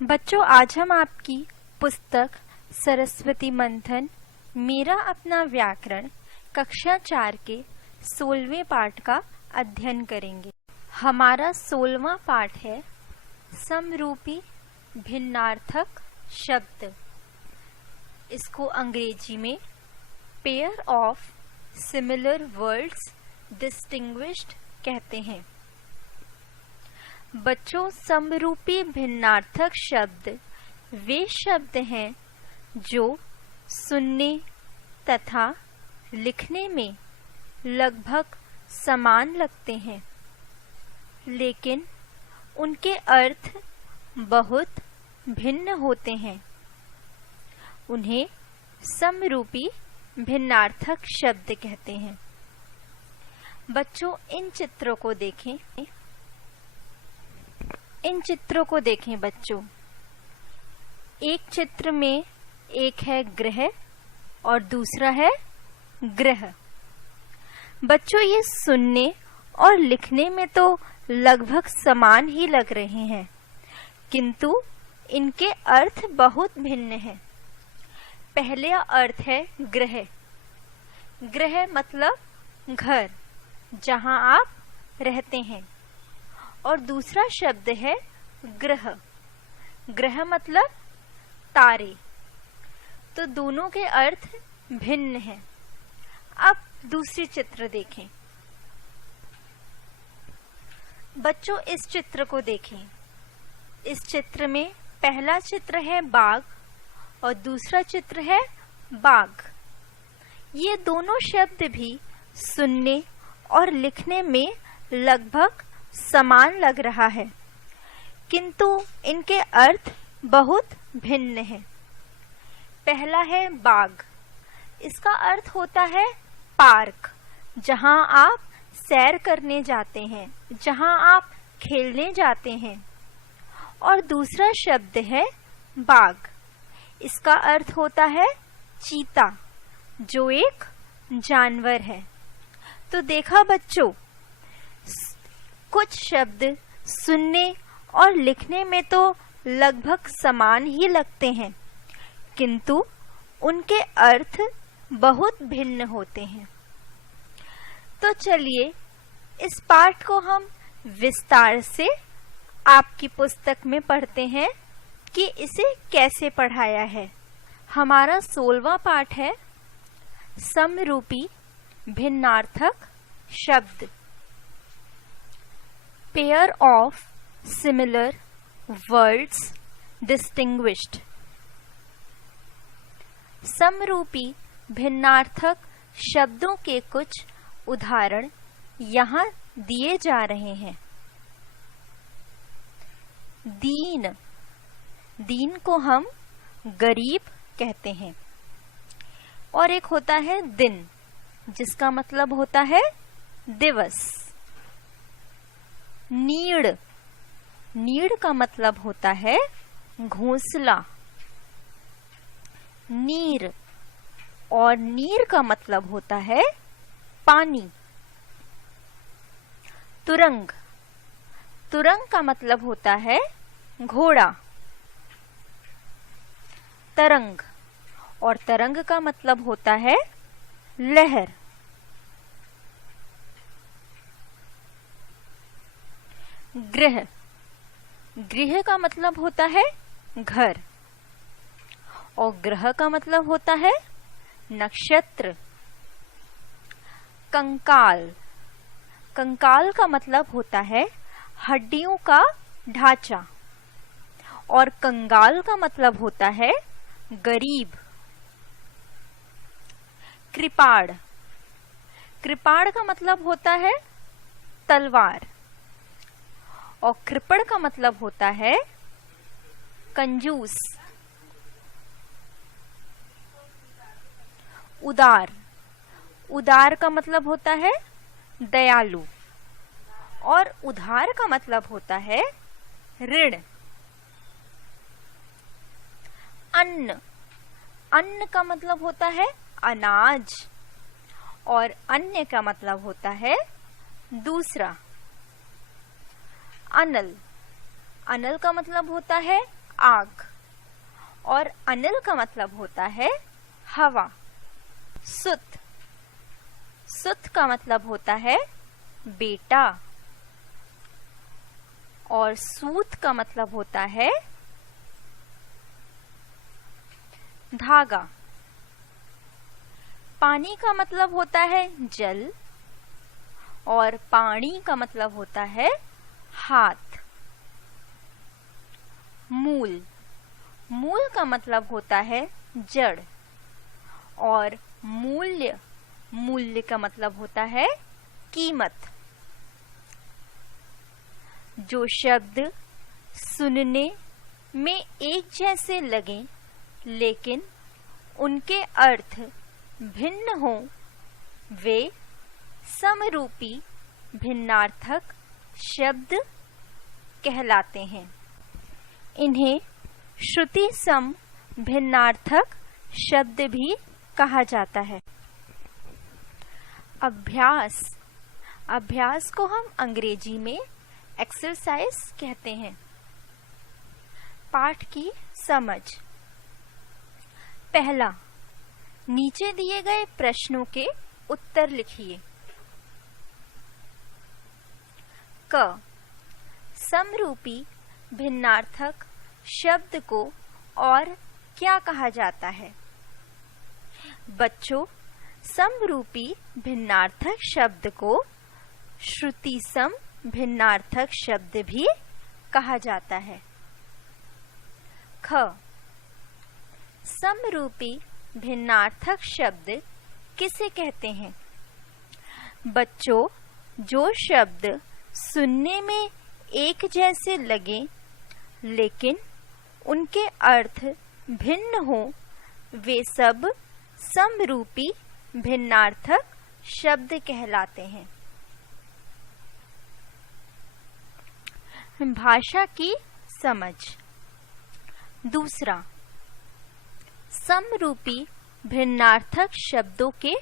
बच्चों, आज हम आपकी पुस्तक सरस्वती मंथन मेरा अपना व्याकरण कक्षा 4 के 16वें पाठ का अध्ययन करेंगे। हमारा 16वां पाठ है समरूपी भिन्नार्थक शब्द। इसको अंग्रेजी में pair of similar words distinguished कहते हैं। बच्चों, समरूपी भिन्नार्थक शब्द वे शब्द हैं जो सुनने तथा लिखने में लगभग समान लगते हैं, लेकिन उनके अर्थ बहुत भिन्न होते हैं। उन्हें समरूपी भिन्नार्थक शब्द कहते हैं। बच्चों, इन चित्रों को देखें बच्चों। एक चित्र में एक है ग्रह और दूसरा है ग्रह। बच्चों, ये सुनने और लिखने में तो लगभग समान ही लग रहे हैं, किंतु इनके अर्थ बहुत भिन्न हैं। पहला अर्थ है ग्रह। ग्रह मतलब घर, जहां आप रहते हैं। और दूसरा शब्द है ग्रह। ग्रह मतलब तारे। तो दोनों के अर्थ भिन्न हैं। अब दूसरी चित्र देखें। बच्चों, इस चित्र को देखें। इस चित्र में पहला चित्र है बाघ और दूसरा चित्र है बाघ। ये दोनों शब्द भी सुनने और लिखने में लगभग समान लग रहा है, किंतु इनके अर्थ बहुत भिन्न हैं। पहला है बाग। इसका अर्थ होता है पार्क, जहां आप सैर करने जाते हैं, जहां आप खेलने जाते हैं। और दूसरा शब्द है बाघ। इसका अर्थ होता है चीता, जो एक जानवर है। तो देखा बच्चों, कुछ शब्द सुनने और लिखने में तो लगभग समान ही लगते हैं, किंतु उनके अर्थ बहुत भिन्न होते हैं। तो चलिए इस पाठ को हम विस्तार से आपकी पुस्तक में पढ़ते हैं कि इसे कैसे पढ़ाया है। हमारा 16वां पाठ है समरूपी भिन्नार्थक शब्द। Pair of similar words distinguished. समरूपी भिन्नार्थक शब्दों के कुछ उदाहरण यहाँ दिए जा रहे हैं। दीन। दीन को हम गरीब कहते हैं। और एक होता है दिन, जिसका मतलब होता है दिवस। नीड़। नीड़ का मतलब होता है घोंसला। नीर। और नीर का मतलब होता है पानी। तुरंग। तुरंग का मतलब होता है घोड़ा। तरंग। और तरंग का मतलब होता है लहर। गृह। गृह का मतलब होता है घर। और ग्रह का मतलब होता है नक्षत्र। कंकाल। कंकाल का मतलब होता है हड्डियों का ढांचा। और कंगाल का मतलब होता है गरीब। कृपाण। कृपाण का मतलब होता है तलवार। और कृपण का मतलब होता है कंजूस। उदार। उदार का मतलब होता है दयालु। और उधार का मतलब होता है ऋण। अन्न। अन्न का मतलब होता है अनाज। और अन्य का मतलब होता है दूसरा। अनल। अनल का मतलब होता है आग और अनिल का मतलब होता है हवा। सुत, सुत का मतलब होता है बेटा और सूत का मतलब होता है धागा। पानी का मतलब होता है जल और पानी का मतलब होता है हाथ। मूल, मूल का मतलब होता है जड़ और मूल्य, मूल्य का मतलब होता है कीमत। जो शब्द सुनने में एक जैसे लगें लेकिन उनके अर्थ भिन्न हों, वे समरूपी भिन्नार्थक शब्द कहलाते हैं। इन्हें श्रुति सम भिन्नार्थक शब्द भी कहा जाता है। अभ्यास, अभ्यास को हम अंग्रेजी में एक्सरसाइज कहते हैं। पाठ की समझ। पहला, नीचे दिए गए प्रश्नों के उत्तर लिखिए। क, समरूपी भिन्नार्थक शब्द को और क्या कहा जाता है? बच्चों, समरूपी भिन्नार्थक शब्द को श्रुति सम भिन्नार्थक शब्द भी कहा जाता है। ख, समरूपी भिन्नार्थक शब्द किसे कहते हैं? बच्चों, जो शब्द सुनने में एक जैसे लगे लेकिन उनके अर्थ भिन्न हो, वे सब समरूपी भिन्नार्थक शब्द कहलाते हैं। भाषा की समझ। दूसरा, समरूपी भिन्नार्थक शब्दों के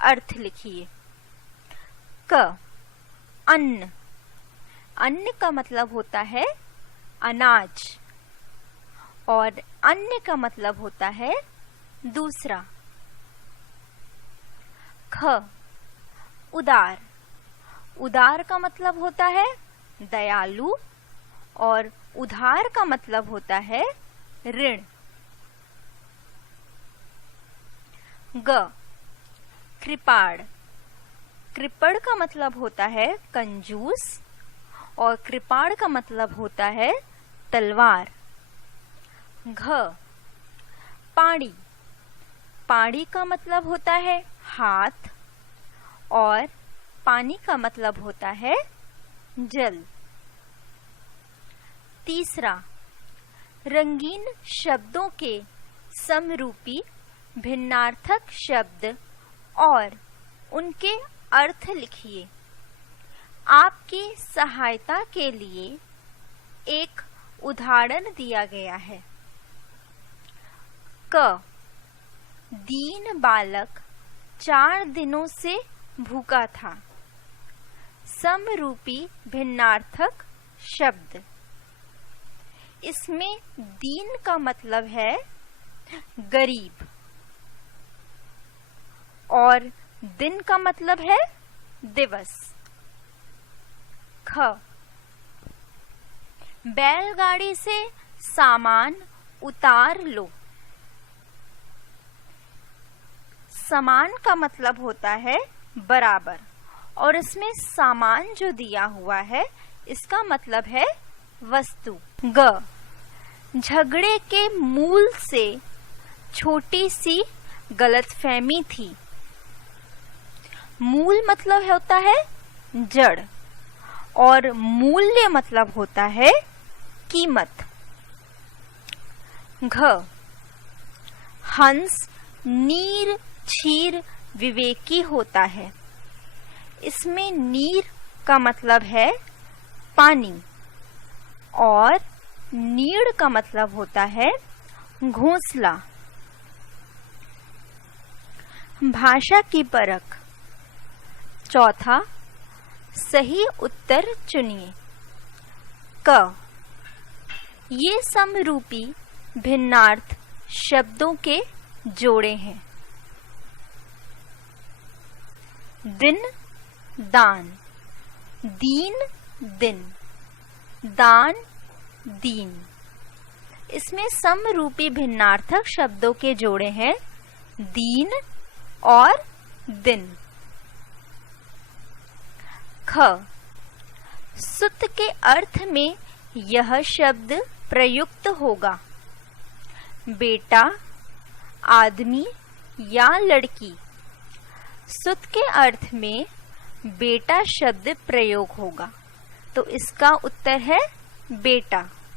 अर्थ लिखिए। क, अन्न, अन्न का मतलब होता है अनाज और अन्य का मतलब होता है दूसरा। ख, उदार, उदार का मतलब होता है दयालु और उधार का मतलब होता है ऋण। ग, कृपाण, कृपण का मतलब होता है कंजूस और कृपाण का मतलब होता है तलवार। घ, पाणी, पाणी का मतलब होता है हाथ और पानी का मतलब होता है जल। तीसरा, रंगीन शब्दों के समरूपी भिन्नार्थक शब्द और उनके अर्थ लिखिए। आपकी सहायता के लिए एक उदाहरण दिया गया है। क, दीन बालक 4 दिनों से भूखा था। समरूपी भिन्नार्थक शब्द। इसमें दीन का मतलब है गरीब और दिन का मतलब है दिवस। ख, बैलगाड़ी से सामान उतार लो। सामान का मतलब होता है बराबर और इसमें सामान जो दिया हुआ है इसका मतलब है वस्तु। ग, झगड़े के मूल से छोटी सी गलतफहमी थी। मूल मतलब होता है जड़ और मूल्य मतलब होता है कीमत। घ, हंस नीर क्षीर विवेकी होता है। इसमें नीर का मतलब है पानी और नीड़ का मतलब होता है घोंसला। भाषा की परख। चौथा, सही उत्तर चुनिए। क, ये समरूपी भिन्नार्थ शब्दों के जोड़े हैं। दिन, दान, दीन, दिन, दान, दीन। इसमें समरूपी भिन्नार्थक शब्दों के जोड़े हैं दीन और दिन। ख, सुत के अर्थ में यह शब्द प्रयुक्त होगा। बेटा, आदमी या लड़की। सुत के अर्थ में बेटा शब्द प्रयोग होगा, तो इसका उत्तर है बेटा।